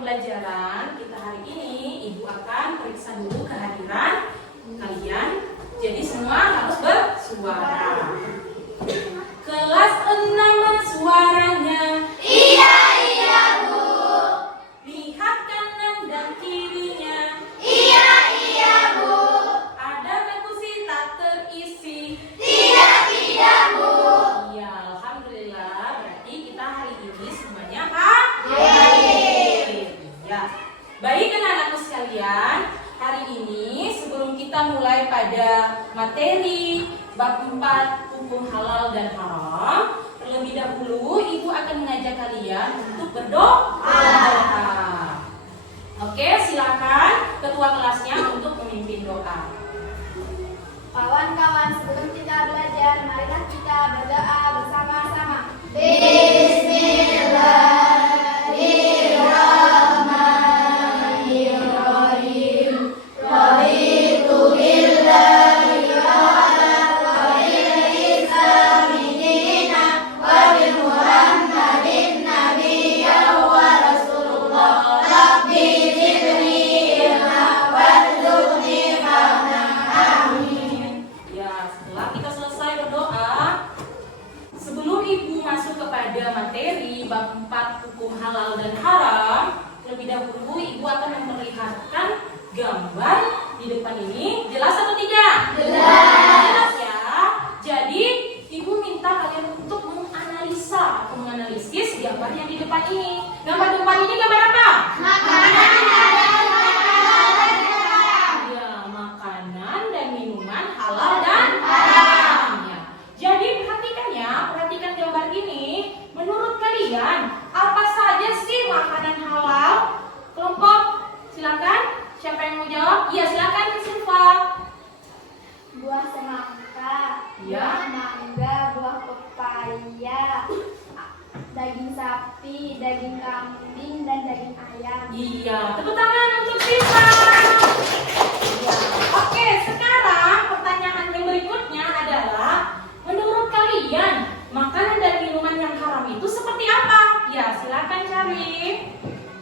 pembelajaran kita hari ini, Ibu akan periksa dulu kehadiran kalian. Jadi semua harus bersuara. Kelas 6 suaranya. Iya, iya, Bu. Lihat kanan dan kirinya. Iya, iya, Bu. Adakah kursi tak terisi? Tidak, Bu. Iya, alhamdulillah. Berarti kita hari ini semuanya hadir. Ya. Baik anak-anakku sekalian, hari ini sebelum kita mulai pada materi bab 4 hukum halal dan haram, terlebih dahulu Ibu akan mengajak kalian untuk berdoa. Oke, silakan ketua kelasnya untuk memimpin doa. Kawan-kawan, sebelum kita belajar, marilah kita berdoa bersama-sama. Bismillahirrahmanirrahim. Raditu billahi wahdahu wa bil islami dinan wa bi Muhammadin nabiyyan wa rasulullah. Rabbi zidni ilma warzuqni fahma. Amin. Ya, setelah kita selesai berdoa, sebelum Ibu masuk kepada materi bab 4 hukum halal dan haram, terlebih dahulu Ibu akan memperlihatkan gambar di depan ini. Jelas atau tidak? Jelas ya. Jadi Ibu minta kalian untuk menganalisa atau menganalisis gambar yang di depan ini. Gambar depan ini gambar apa? Ya, makanan dan minuman halal dan haram. Ya. Jadi perhatikan gambar ini. Menurut kalian, apa saja sih makanan halal? Kelompok, silakan. Siapa yang mau jawab? Iya, silakan Miss Silva. Buah semangka, Ya. buah mangga, buah pepaya, daging sapi, daging kambing, dan daging ayam. Iya, tepuk tangan untuk Silva. Ya. Oke, sekarang pertanyaan yang berikutnya adalah, menurut kalian, makanan dan minuman yang haram itu seperti apa? Ya, silakan cari.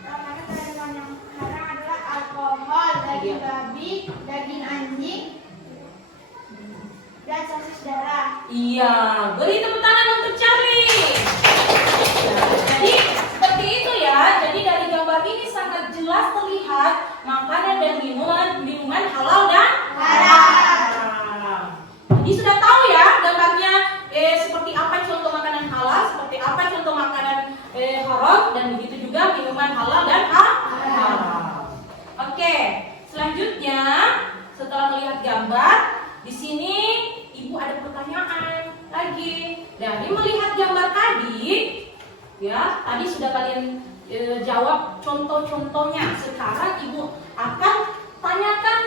Makanan dan minuman yang haram adalah alkohol, daging babi, daging anjing, dan sosis darah. Iya, beri tepuk tangan untuk Charlie. Ya, jadi seperti itu ya. Jadi dari gambar ini sangat jelas terlihat makanan dan minuman halal dan haram. Jadi sudah tahu ya gambarnya seperti apa contoh makanan halal, seperti apa contoh makanan haram, dan begitu juga minuman halal dan haram. Oke, selanjutnya setelah melihat gambar di sini, Ibu ada pertanyaan lagi. Dari melihat gambar tadi, ya, tadi sudah kalian jawab contoh-contohnya. Sekarang Ibu akan tanyakan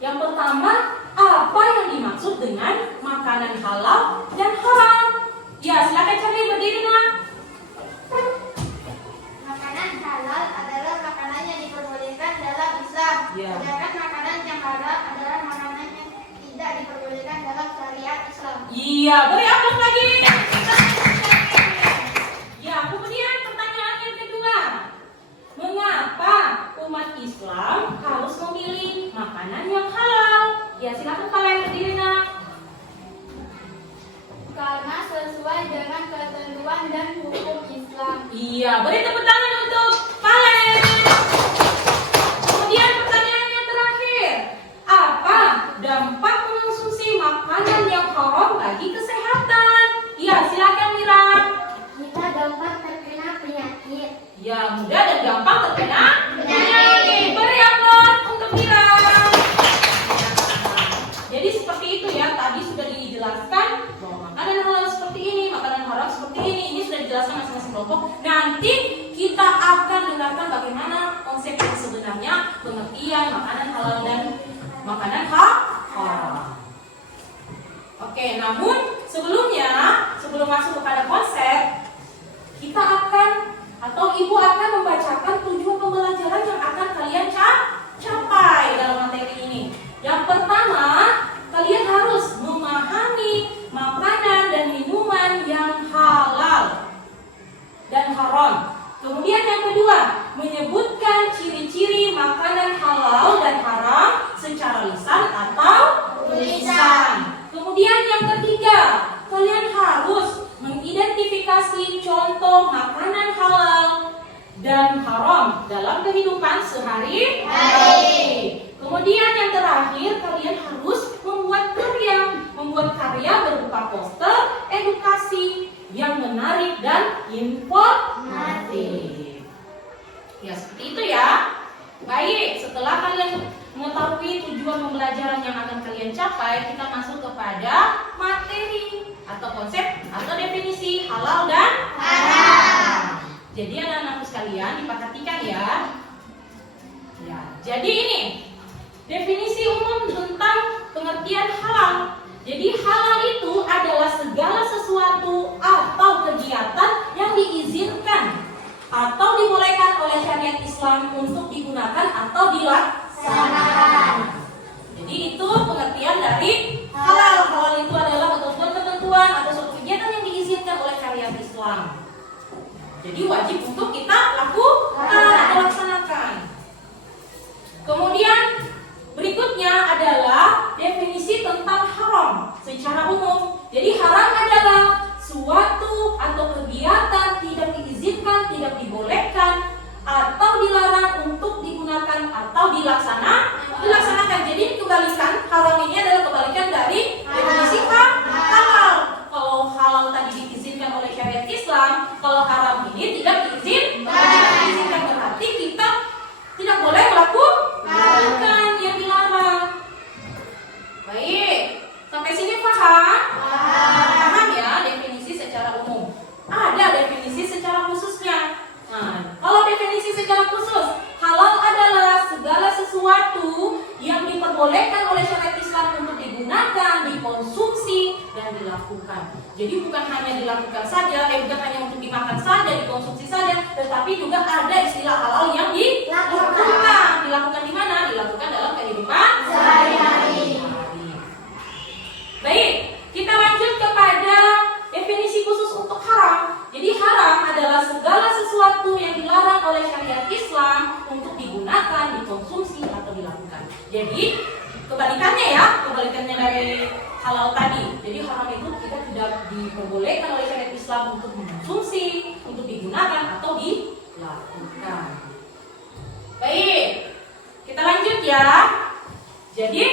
yang pertama, apa yang dimaksud dengan makanan halal dan haram? Ya, silakan Charlie berdiri, Nak. Makanan halal adalah makanan yang diperbolehkan dalam Islam. Ya. Sedangkan makanan yang haram adalah makanan yang tidak diperbolehkan dalam syariat Islam. Iya, beri aplaus lagi. Ya, kemudian pertanyaan yang kedua. Mengapa umat Islam harus memilih makanan yang halal? Ya, silakan kalian berdiri, Nak. Karena sesuai dengan ketentuan dan hukum Islam. Iya, beri tepuk tangan untuk kalian. Kemudian pertanyaan yang terakhir. Apa dampak mengonsumsi makanan yang haram bagi kesehatan? Ya, silakan Mira. Kita gampang terkena penyakit. Ya, mudah dan gampang terkena penyakit. Beri aplaus untuk Mira. Jadi seperti itu ya, tadi sudah dijelaskan bahwa makanan halal seperti ini, makanan haram seperti ini. Ini sudah dijelaskan masing-masing kelompok. Nanti kita akan dengarkan bagaimana konsep yang sebenarnya, pengertian makanan halal dan makanan haram. Oke, namun sebelum masuk kepada konsep, kita akan atau Ibu akan membacakan tujuan pembelajaran yang akan kalian capai dalam materi ini. Yang pertama, kalian harus memahami makanan dan minuman yang halal dan haram. Kemudian yang kedua, menyebutkan ciri-ciri makanan halal dan haram secara lisan atau tulisan. Kemudian yang ketiga, kalian harus mengidentifikasi contoh makanan halal dan haram dalam kehidupan sehari-hari. Kemudian yang terakhir, kalian harus membuat karya berupa poster edukasi yang menarik dan informatif. Ya, seperti itu ya. Baik, setelah kalian mengetahui tujuan pembelajaran yang akan kalian capai, kita masuk kepada materi atau konsep atau definisi halal dan haram. Jadi anak-anakku sekalian diperhatikan ya. Ya, jadi ini definisi umum tentang pengertian halal. Jadi halal itu adalah segala sesuatu atau kegiatan yang diizinkan atau dibolehkan oleh syariat Islam untuk digunakan atau dilaksanakan. Jadi itu pengertian dari halal. Halal itu adalah ketentuan-ketentuan atau suatu kegiatan yang diizinkan oleh syariat Islam. Jadi wajib untuk kita lakukan atau laksanakan. Kemudian berikutnya adalah definisi tentang haram secara umum. Jadi haram adalah suatu atau kegiatan tidak diizinkan, tidak dibolehkan, atau dilarang untuk digunakan atau dilaksanakan. Jadi kebalikan, haram ini adalah kebalikan dari definisi halal. Kalau halal tadi diizinkan oleh syariat Islam, kalau haram ini tidak diizinkan, berarti kita tidak boleh melakukan yang dilarang. Baik, sampai sini paham? Paham ya definisi secara umum. Ada definisi secara khususnya. Nah, kalau definisi secara khusus, halal adalah segala sesuatu yang diperbolehkan oleh syariat Islam untuk digunakan, dikonsumsi, dan dilakukan. Jadi bukan hanya dilakukan saja, bukan hanya untuk dimakan saja, dikonsumsi saja, tetapi juga ada istilah halal yang dilakukan. Dilakukan di mana? Dilakukan dalam kehidupan sehari-hari. Baik, kita lanjut kepada definisi khusus untuk haram. Jadi haram adalah segala sesuatu yang dilarang oleh syariat Islam untuk digunakan, dikonsumsi, atau dilakukan. Jadi kebalikannya ya, kebalikannya dari halal tadi. Jadi haram itu kita tidak diperbolehkan oleh syariat Islam untuk mengkonsumsi, untuk digunakan, atau dilakukan. Baik, kita lanjut ya. Jadi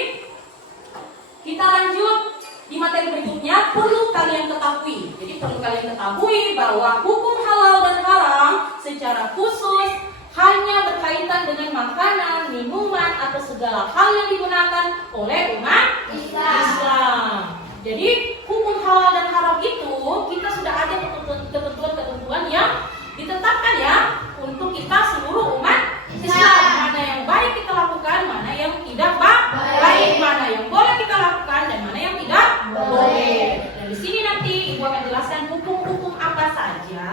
kita lanjut di materi berikutnya. Perlu kalian ketahui. Jadi perlu kalian ketahui bahwa hukum halal dan haram secara khusus hanya berkaitan dengan makanan, minuman, atau segala hal yang digunakan oleh umat Islam. Jadi hukum halal dan haram itu kita sudah ada ketentuan-ketentuan yang ditetapkan ya untuk kita seluruh umat Islam. Mana yang baik kita lakukan, mana yang tidak baik, mana yang boleh kita lakukan dan mana yang tidak boleh. Dan di sini nanti Ibu akan jelaskan hukum-hukum apa saja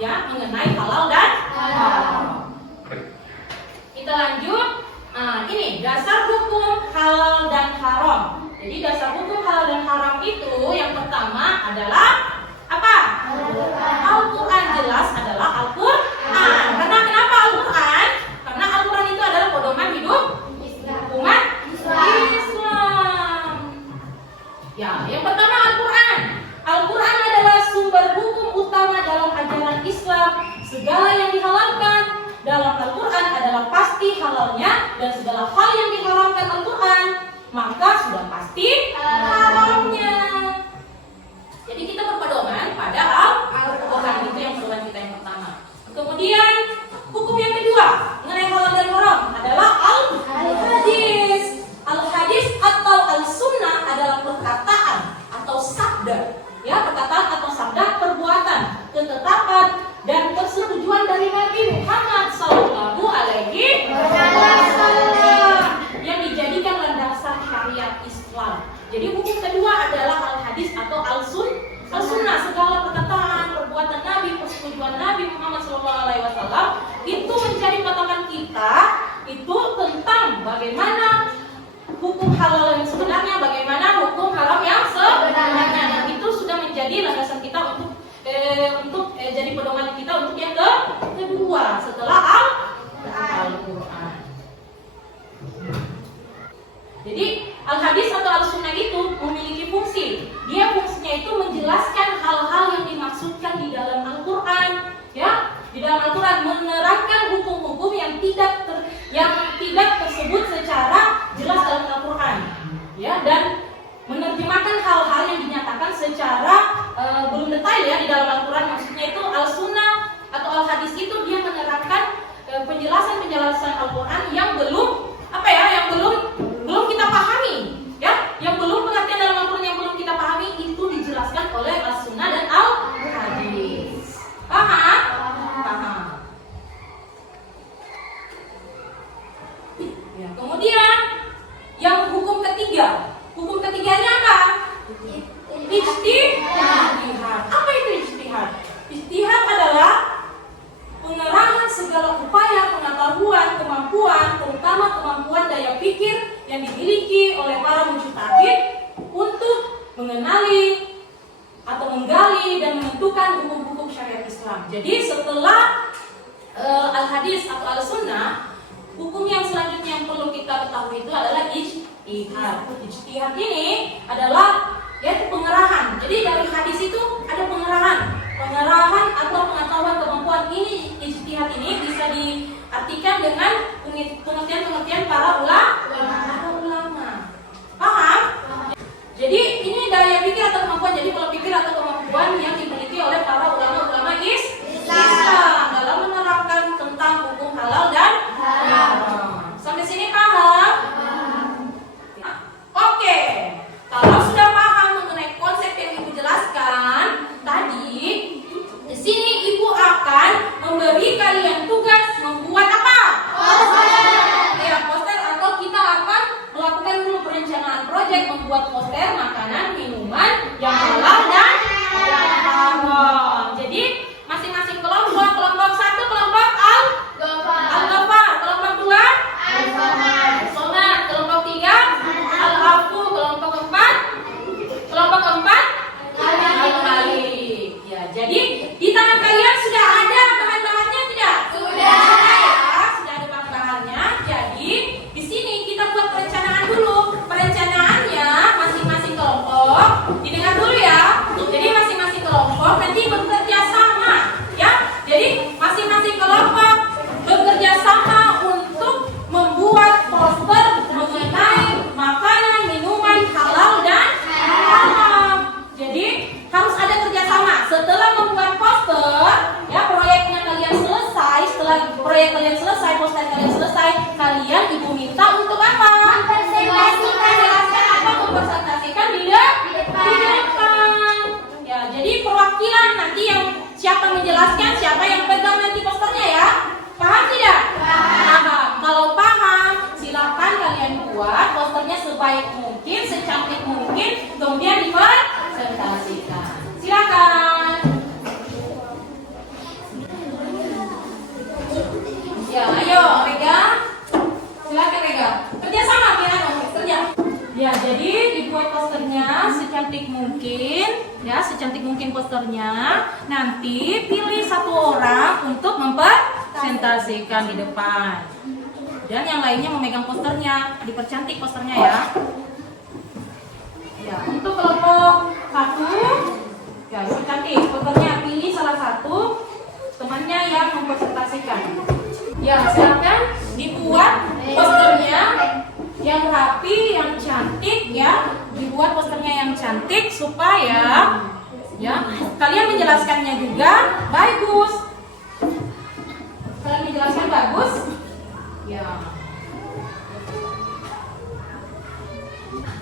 ya mengenai halal dan haram. Kita lanjut. Ini dasar hukum halal dan haram. Jadi dasar hukum halal dan haram itu yang pertama adalah apa? Al-Quran. Jelas adalah Al-Quran. Karena kenapa Al-Quran? Karena Al-Quran itu adalah pedoman hidup umat Islam. Ya, yang pertama Al-Quran. Al-Quran adalah sumber hukum utama dalam ajaran Islam. Segala yang dihalalkan dalam Al-Quran adalah pasti halalnya, dan segala hal yang diharamkan Al-Quran maka sudah pasti haramnya. Jadi kita berpedoman pada Al-Quran, itu yang pedoman kita yang pertama. Kemudian hukum yang kedua mengenai halal dan haram adalah Al-Hadis. Al-Hadis atau Al-Sunnah adalah perkataan atau sabda, ya, perkataan atau sabda, perbuatan, ketetapan dan persetujuan dari Nabi Muhammad SAW yang dijadikan landasan syariat Islam. Jadi hukum kedua adalah Al-Hadis atau Al-Sunnah. Segala perkataan, perbuatan Nabi, persetujuan Nabi Muhammad SAW itu menjadi patokan kita, itu tentang bagaimana hukum halal yang sebenarnya, bagaimana hukum haram yang sebenarnya. Dan itu sudah menjadi landasan kita untuk jadi pedoman kita untuk yang kedua. segala upaya pengetahuan, kemampuan, terutama kemampuan daya pikir yang dimiliki oleh para mujtahid untuk mengenali atau menggali dan menentukan hukum-hukum syariat Islam. Jadi setelah al-hadis atau al-sunnah, hukum yang selanjutnya yang perlu kita ketahui itu adalah ijtihad. Ijtihad ini adalah yaitu pengerahan. Jadi dari hadis itu ada pengerahan atau pengetahuan kemampuan. Ini ijtihad ini bisa diartikan dengan pengertian para ulama. Paham? Jadi ini daya pikir atau kemampuan. Jadi pola pikir atau kemampuan yang dimiliki oleh para ulama Islam dalam menerapkan tentang hukum halal dan haram. Sampai sini paham? Oke. Kalau sudah paham mengenai konsep yang Ibu jelaskan tadi, di sini Ibu akan memberi kalian tugas membuat apa? Ya, poster, atau kita akan melakukan dulu perencanaan proyek membuat poster makanan, minuman yang halal dan yang haram. Jadi masing-masing kelompok 1 kelompok Al-Ghafar, kelompok 2 Al-Somad, kelompok 3 Al-Afu, kelompok 4 Al-Malik. Ya, jadi di tangan kalian sudah ada bahan-bahannya tidak? Sudah ada bahan-bahannya. Jadi di sini kita buat perencanaan dulu. Perencanaannya masing-masing kelompok didengar dulu ya. Jadi masing-masing kelompok nanti bekerja sama, ya. Jadi masing-masing kelompok bekerja sama untuk membuat poster mengenai makanan, minuman halal dan haram. Jadi harus ada kerjasama. Setelah membuat poster, ya, proyeknya kalian selesai. Setelah proyek kalian selesai, poster kalian selesai, kalian Ibu minta untuk apa? Mempresentasikan di depan. Ya, jadi perwakilan nanti yang siapa menjelaskan, siapa yang pegang nanti posternya ya. Paham tidak? Paham. Kalau paham, silakan kalian buat posternya sebaik mungkin, secantik mungkin, kemudian dipresentasikan. Silakan. Ya, ayo Rega. Silakan Rega. Kerja sama Piano, kerja. Ya, jadi dibuat posternya secantik mungkin, ya, secantik mungkin posternya. Nanti pilih 1 orang untuk mempresentasikan di depan. Dan yang lainnya memegang posternya, dipercantik posternya ya. Ya, untuk kelompok 1, ya, dipercantik posternya, pilih salah satu temannya yang mempresentasikan. Ya, silakan dibuat posternya yang rapi, yang cantik ya. Dibuat posternya yang cantik supaya ya kalian menjelaskannya juga bagus. Kalian menjelaskan bagus. Ya.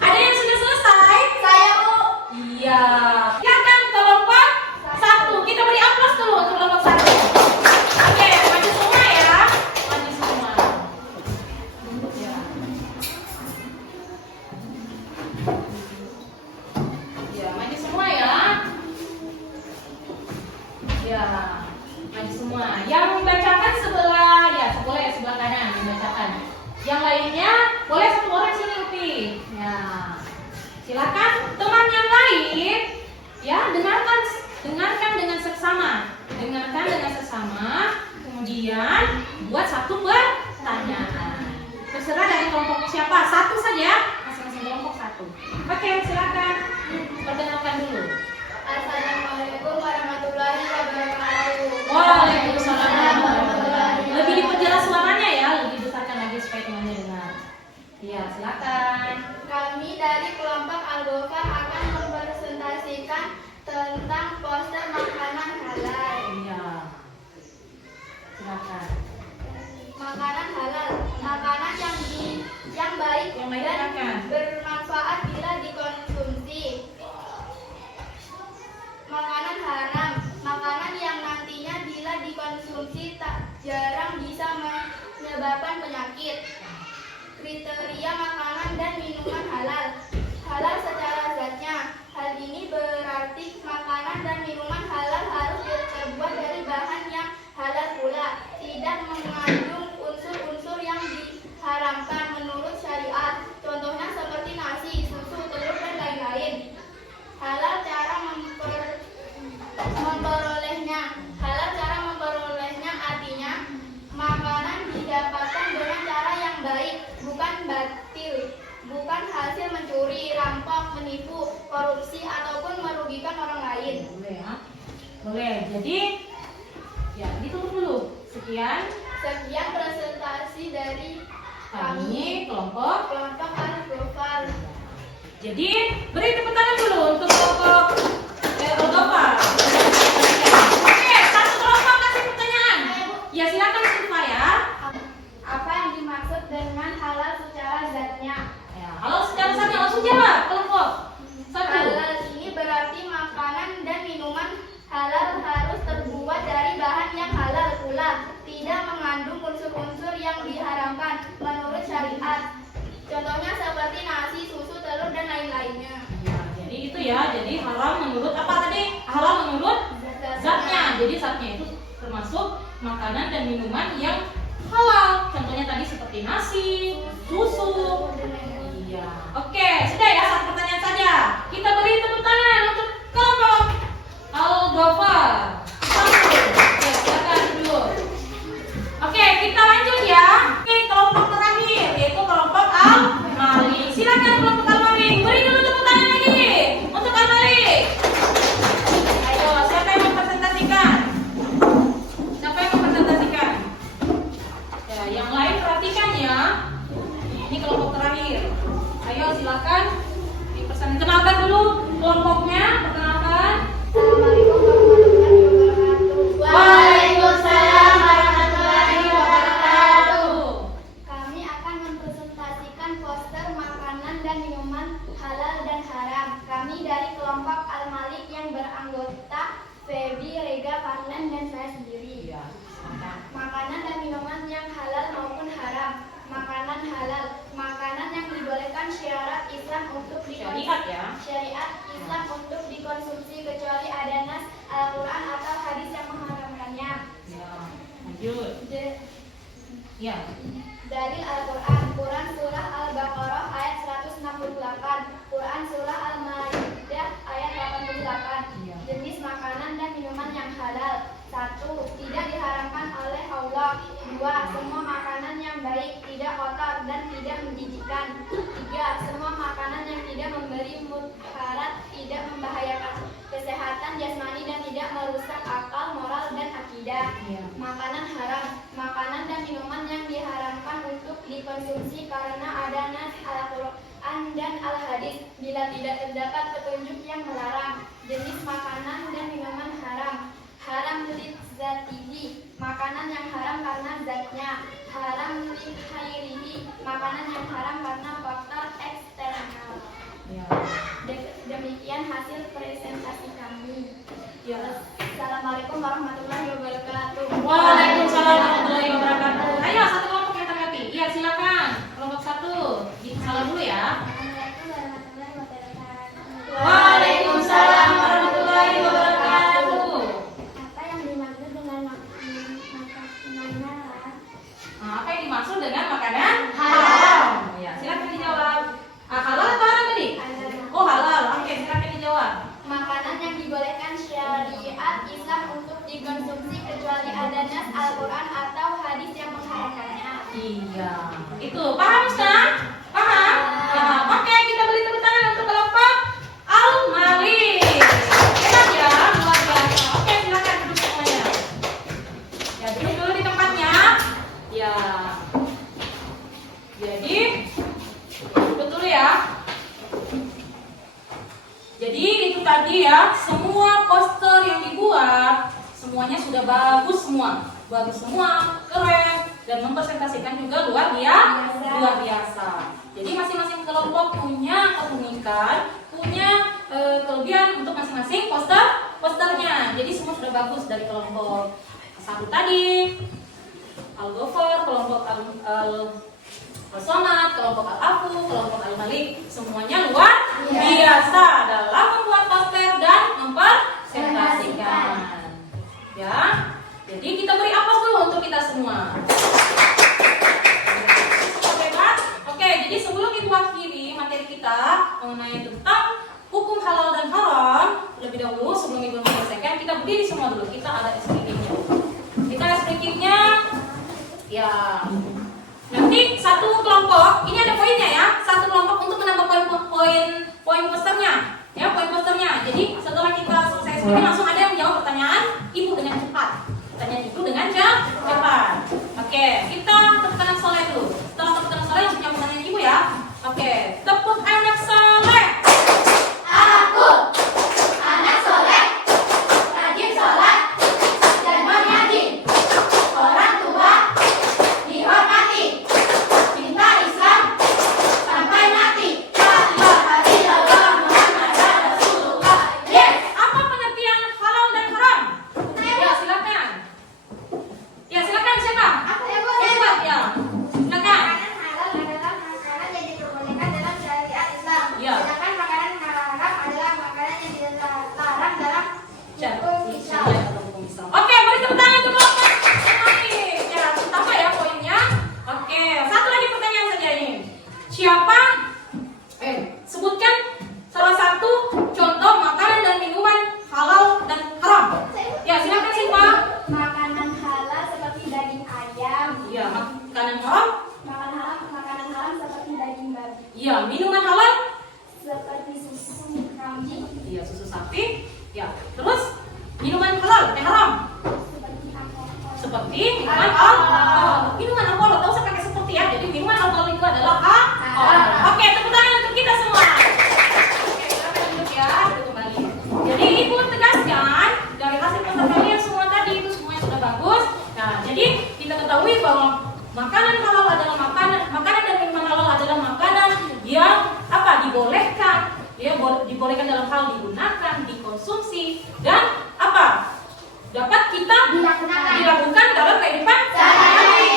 Ada yang sudah selesai? Saya, Bu. Iya. Silakan kelompok 1. Kita beri aplaus dulu untuk kelompok 1. Oke, maju semua ya. Maju semua. Ya. Ya, maju semua ya. Ya, maju semua. Yang membacakan sebelah, ya, boleh sebelah kanan membacakan. Yang lainnya boleh 1 orang sini Upi. Ya. Silakan teman yang lain ya, dengarkan dengan seksama. Dengarkan dengan seksama, kemudian buat 1 pertanyaan. Terserah dari kelompok siapa, 1 saja, masing-masing kelompok 1. Oke, silakan. Perkenalkan dulu. Assalamualaikum warahmatullahi wabarakatuh. Waalaikumsalam warahmatullahi wabarakatuh. Lebih diperjelas suaranya ya, lebih besarkan lagi supaya temannya dengar. Iya, silakan. Kami dari kelompok Al-Ghafar akan mempresentasikan tentang poster makanan halal. Iya. Silakan. Makanan halal, makanan yang baik Yang baik, dan silakan. bermanfaat bila dikonsumsi. Makanan haram, makanan yang nantinya bila dikonsumsi tak jarang bisa menyebabkan penyakit. Kriteria makanan dan minuman halal. Halal secara zatnya. Hal ini berarti makanan dan minuman halal harus terbuat dari bahan yang halal pula. tidak mengandung unsur-unsur yang diharamkan menurut syariat. Contohnya seperti nasi, susu, telur, dan lain-lain. Halal cara memperolehnya. Halal cara memperolehnya artinya makanan didapatkan dengan cara yang baik, bukan batil, bukan hasil mencuri, rampok, menipu, korupsi, ataupun merugikan orang lain. Boleh ya? Boleh. Jadi, ya ditutup dulu. Sekian Presentasi dari kami kelompok. Al-Ghofar. Jadi, beri tepuk tangan dulu untuk kelompok Al-Ghofar. Oke, satu kelompok kasih pertanyaan. Ya, silakan Siva ya. Apa yang dimaksud dengan halal secara zatnya? Ya, halo secara sana langsung jawab kelompok. Satu. Halal ini berarti makanan dan minuman halal harus terbuat dari bahan yang halal pula, tidak mengandung unsur-unsur yang diharamkan menurut syariat. Contohnya seperti nasi, susu, telur, dan lain-lainnya. Ya, jadi itu ya. Jadi haram menurut apa tadi? Halal menurut zatnya. Jadi zatnya itu termasuk makanan dan minuman yang halal. Contohnya tadi seperti nasi, susu. Iya. Oke, sudah ya, satu pertanyaan saja. Kita beri tepuk tangan untuk kelompok Al-Ghofar. Satu. Ya, silakan dulu. Oke, kita lanjut ya. Oke, kelompok terakhir yaitu kelompok Al-Malik. Silakan kelompok Al-Malik. Beri dulu tepuk tangan lagi untuk Al-Malik. Ayo, siapa yang mempresentasikan? Siapa yang mempresentasikan? Ya, yang lain perhatikan ya. Ini kelompok terakhir. Ayo silakan diperkenalkan dulu kelompoknya. Perkenalkan. Assalamualaikum warahmatullahi wabarakatuh. Waalaikumsalam warahmatullahi wabarakatuh. Kami akan mempresentasikan poster makanan dan minuman halal dan haram. Kami dari kelompok Al-Malik yang beranggota Febi, Rega, Farnan, dan saya sendiri. Iya, silakan. Makanan dan minuman yang halal maupun haram. Makanan halal, makanan yang dibolehkan syariat Islam untuk Syariat ya. Syariat Islam untuk dikonsumsi kecuali ada nas Al-Quran atau hadis yang mengharamkannya. Ya, lanjut. Ya. Dari Al-Quran, Quran Surah Al-Baqarah ayat 168, Quran Surah Al-Maidah ayat 88. Iya. Jenis makanan dan minuman yang halal. 1. Tidak diharamkan oleh Allah. 2. Semua makanan yang baik, tidak kotor dan tidak menjijikkan. 3. Semua makanan yang tidak memberi mudarat, tidak membahayakan kesehatan jasmani dan tidak merusak akal, moral, dan akidah. Iya. Makanan haram, makanan dan minuman yang diharamkan untuk dikonsumsi karena ada nas Al-Quran dan Al-Hadis bila tidak terdapat petunjuk yang melarang. Jenis makanan dan minuman haram. Haram lidzatihi, makanan yang haram karena zatnya. Haram lidhairihi, makanan yang haram karena faktor eksternal. Ya. Demikian hasil presentasi kami. Ya. Assalamualaikum warahmatullahi wabarakatuh. Waalaikumsalam warahmatullahi wabarakatuh. Ayo satu kelompok yang tanggapi. Iya, silakan. Kelompok satu. Salam dulu ya. Assalamualaikum warahmatullahi wabarakatuh. Waalaikumsalam warahmatullahi wabarakatuh. Apa yang dimaksud dengan makanan halal? Nah, apa yang dimaksud dengan makanan halal? Ya, silakan dijawab. Halal atau haram tadi? Oh, halal. Oke, silakan dijawab. Makanan yang dibolehkan syariat Islam untuk dikonsumsi kecuali ada nas Al-Quran atau hadis yang mengharamkannya. Iya. Itu paham, Ustaz? Paham? Nah, oke, kita beri tepuk tangan untuk kelompok Al-Malik. Hebat ya, luar biasa. Oke, silakan duduk semuanya. Ya, duduk dulu di tempatnya. Ya. Jadi, duduk dulu ya. Jadi itu tadi ya, semua poster yang dibuat semuanya sudah bagus semua, keren, dan mempresentasikan juga luar biasa. Jadi masing-masing kelompok punya keunikan, punya kelebihan untuk masing-masing posternya. Jadi semua sudah bagus dari kelompok satu tadi, Al-Ghofar, kelompok Al-Somad, kelompok Al-Afu, kelompok Al-Malik, semuanya luar biasa dalam membuat poster dan mempresentasikan. Ya, jadi kita beri aplaus dulu. untuk kita semua. Oke, Pak? Oke, jadi sebelum Ibu akhiri materi kita mengenai tentang hukum halal dan haram, lebih dahulu sebelum Ibu menyelesaikan, kita berdiri semua dulu. Kita ada SPK-nya. Kita SPK-nya, ya. Nanti satu kelompok, ini ada poinnya ya. Satu kelompok untuk menambah poin posternya. Ya, poin posternya. Jadi setelah kita selesai SPK, langsung ada yang menjawab pertanyaan Ibu dengan cepat. Pertanyaan Ibu dengan cepat. Oke, kita tepuk tangan soleh dulu. Setelah tepuk tangan soleh, langsung jawab pertanyaan Ibu ya. Oke, tepuk anak soleh. Aku anak soleh, rajin sholat dan mengaji. Orang tua dihormati, cinta Islam sampai mati. La ilaha illallah Muhammadan Rasulullah. Yes. Apa pengertian halal dan haram? Ya, silakan. Ya, silakan siapa? Aku ya, Bu. Siapa? Ya. Silakan. Makanan halal adalah makanan yang diperbolehkan dalam syariat Islam. Ya. Sedangkan makanan haram adalah makanan yang dilarang dalam hukum Islam. Oke, beri tepuk tangan untuk kelompok Hafiz. Ya, tambah ya poinnya. Oke, satu lagi pertanyaan saja ini. Siapa? Sebutkan salah satu contoh makanan dan minuman halal dan haram. Ya, silakan Siva. Makanan halal seperti daging ayam. Ya, makanan haram. Makanan haram seperti daging babi. Ya, minuman halal. Seperti susu kambing. Ya, susu sapi. Ya, terus minuman halal, haram. Seperti alkohol. Seperti minuman alkohol. Minuman alkohol, tahu saya pakai seperti ya. Jadi minuman alkohol itu adalah alkohol. Oke, tepuk tangan untuk kita semua. Oke, silakan duduk ya, duduk kembali. Jadi Ibu tegaskan dari hasil poster kalian semua tadi itu semuanya sudah bagus. Nah, jadi kita ketahui bahwa makanan halal adalah makanan dan minuman halal adalah makanan yang apa? Dibolehkan. Ya, dibolehkan dalam hal digunakan, dikonsumsi dan apa? Dapat kita dilakukan dalam kehidupan sehari-hari.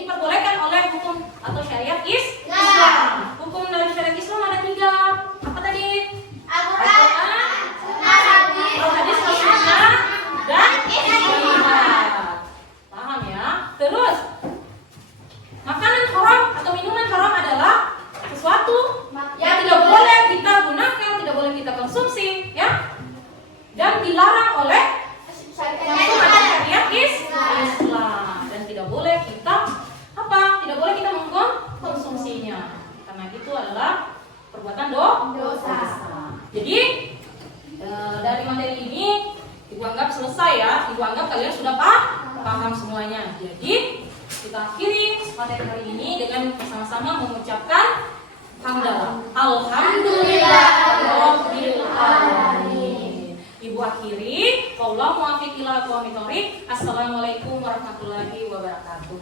Diperbolehkan oleh hukum atau syariat Islam. Hukum dari syariat Islam ada 3. Apa tadi? Al-Quran, Al-Hadis, Al-Sunnah, dan Ijtihad. Paham ya? Terus makanan haram atau minuman haram adalah sesuatu yang tidak boleh kita gunakan, tidak boleh kita konsumsi, ya, dan dilarang oleh hukum atau syariat Islam, dan tidak boleh kita apa? Tidak boleh kita mengkonsumsinya, karena itu adalah perbuatan dosa. Jadi dari materi ini Ibu anggap selesai ya. Ibu anggap kalian sudah paham semuanya. Jadi kita akhiri materi hari ini dengan bersama-sama mengucapkan hamdalah. Alhamdulillah Rabbil Alamin. Ibu akhiri. Wallahu muwaffiq ila aqwamit thoriq. Assalamualaikum warahmatullahi wabarakatuh.